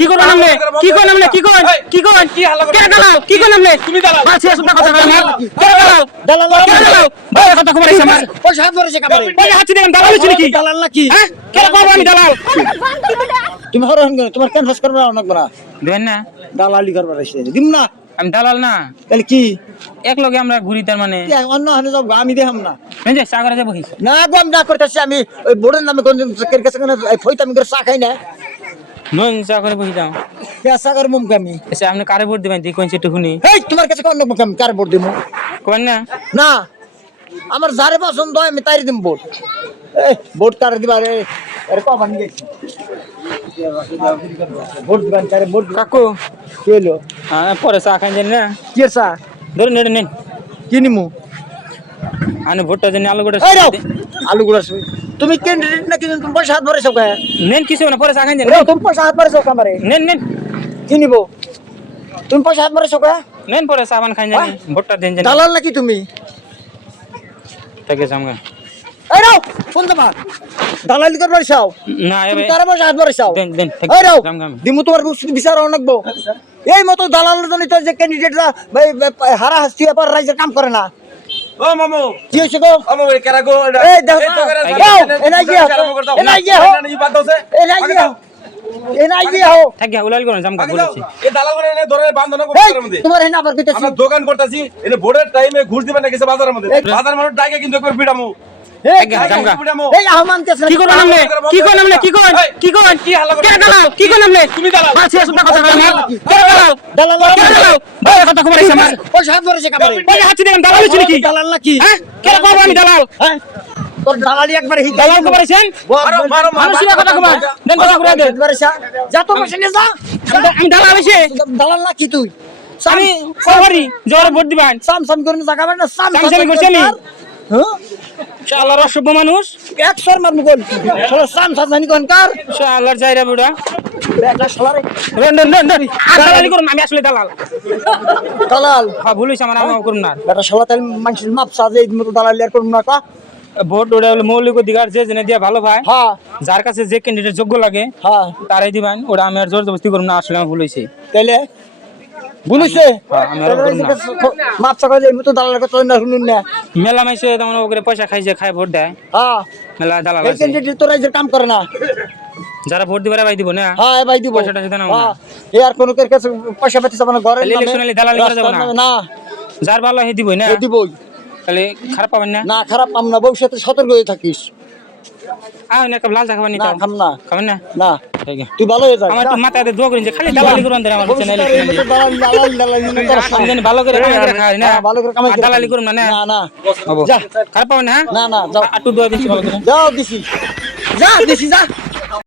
কি কোন নামনে কি কোন নামনে কি কোন কি কোন কি হাল্লা কে দালাল কি কোন নামনে তুমি দালাল বাসে সুদা কথা বলে না কে দালাল দালাল কে দালাল ভাই কথা কমাই আমার পয়সা হাত ধরেছে কামারে পয়সা হাত দিবেন দালাল ছিল কি দালাল নাকি হ্যাঁ কে বাবা আমি দালাল তুমি হরন তোমার কেন ফস করবা না না দেন না দালালি করবা রাইছে দিম না আমি দালাল না তাহলে কি এক লগে আমরা ঘুরি তার মানে অন্য হানে যাব আমি দেখাম না এই যে সাগরে যাব কি না গো আমি না করতেছি আমি ওই বোর্ডের নামে কোন কাছে কোন ফইতামি করে চা খাই না নন চা করে বহি যাও কে চা করে মুম কামি এসে আপনি কারে ভোট দিবেন দি কোন চিটু শুনি এই তোমার কাছে কোন মুম কামি কারে ভোট দিমু কোন না না আমার যারে পছন্দ হয় আমি তাইরে দিম ভোট এই ভোট কারে দিবা রে আরে কখন গেছি ভোট দিবেন কারে ভোট কাকু কি হলো হ্যাঁ পরে চা খাই দেন না কি চা ধরে নেন নেন কি নিমু আনে ভোটটা দেন আলু গোটা আলু গোটা তুমি ক্যান্ডিডেট না কিন্তু তুমি পয়সা হাত ভরেছো কে নেন কিছু না পরে চা খাই দেন তুমি পয়সা হাত ভরেছো কামারে নেন নেন কি নিবো তুমি পয়সা হাত ভরেছো কে নেন পরে সাবান খাই দেন ভোটটা দেন দেন দালাল নাকি তুমি থেকে সামগা এই রাও ফোন দাও দালালি করবার চাও না তুমি কারে পয়সা হাত ভরেছো দেন দেন এই রাও দিমু তোমার বিচার অনেকবো এই মতো দালাল জনিত যে ক্যান্ডিডেটরা হারা হাসি ব্যাপার রাইজের কাম করে না ও মামু কি হইছে গো মামু কেরা গো এই দেখো এনাই গিয়া এনাই গিয়া হো এনাই গিয়া এনাই গিয়া হো থাকিয়া উলাল কোন জামকা বলেছি এই দালাল করে এনে ধরে বান্ধন করতে মধ্যে তোমার এনে আবার কইতাছি আমরা দোকান করতেছি এনে ভোটের টাইমে ঘুষ দিবেন না কিছু বাজারের মধ্যে বাজার মানুষ ডাকে কিন্তু একবার বিড়ামু এই আহমান কি কোন নামনে কি কোন নামনে কি কোন কি কোন কি হাল্লা কে দালাল কি কোন নামনে তুমি দালাল বাসে সুদা কথা বলে না কে দালাল দালাল কে দালাল ভাই কথা কমাই আমার পয়সা হাত ধরেছে কামারে পয়সা হাত দিবেন দালাল ছিল কি দালাল নাকি হ্যাঁ কে বাবা আমি দালাল হ্যাঁ তোর দালালি একবার হি দালাল করেছেন মানুষের কথা কমা দেন কথা করে দে ধরেছা যা তো বসে নে যা আমি দালাল আইছে দালাল নাকি তুই আমি সরি জোরে ভোট দিবেন সাম সাম করে জায়গা না সাম সাম করছি আমি হ্যাঁ শালার অসভ্য মানুষ 100 মারমু কোন শালা সাম সাম জানি কোন কার শালার যাইরা বুড়া বেটা শালারে রন দালালি করুন আমি আসলে দালাল দালাল হ্যাঁ ভুল হইছে আমার আমি করুন না বেটা শালা তাই মানুষের মাপ সাজে এই মতো দালালি আর করুন না কা ভোট ওড়া হলো মৌলিক অধিকার যে জেনে দিয়া ভালো ভাই হ্যাঁ যার কাছে যে ক্যান্ডিডেট যোগ্য লাগে হ্যাঁ তারাই দিবেন ওটা আমি আর জোর জবরদস্তি করুম না আসলে আমার ভুল হইছে তাইলে বুঝছে মাপ চাকা যে মতো দালাল কথা না শুনুন না মেলা মাইছে তেমন ওগরে পয়সা খাইছে খায় ভোট দেয় হ্যাঁ মেলা দালাল আছে ক্যান্ডিডেট তো রাইজের কাম করে না যারা ভোট দিবারে ভাই দিব না হ্যাঁ ভাই দিব পয়সাটা সেটা না এই আর কোন কের কাছে পয়সা পাতি যাবে না ঘরে ইলেকশনালি দালালি করা যাবে না যার ভালো হে দিবই না দিবই তাহলে খারাপ পাবেন না না খারাপ পাম না ভবিষ্যতে সতর্ক হয়ে থাকিস আয় না লাল চা খাবেন না খাবেন না না তুই ভালো হয়ে যা আমার তো মাথাতে দোয়া করিন যে খালি দালালি করুন ধরে আমার চ্যানেলে দালালি আমি ভালো করে কামাই করে খাই না ভালো করে কামাই দালালি করুন না না যা খারাপ পাবেন না না না যাও আটু দোয়া দিছি ভালো করে যাও দিছি যা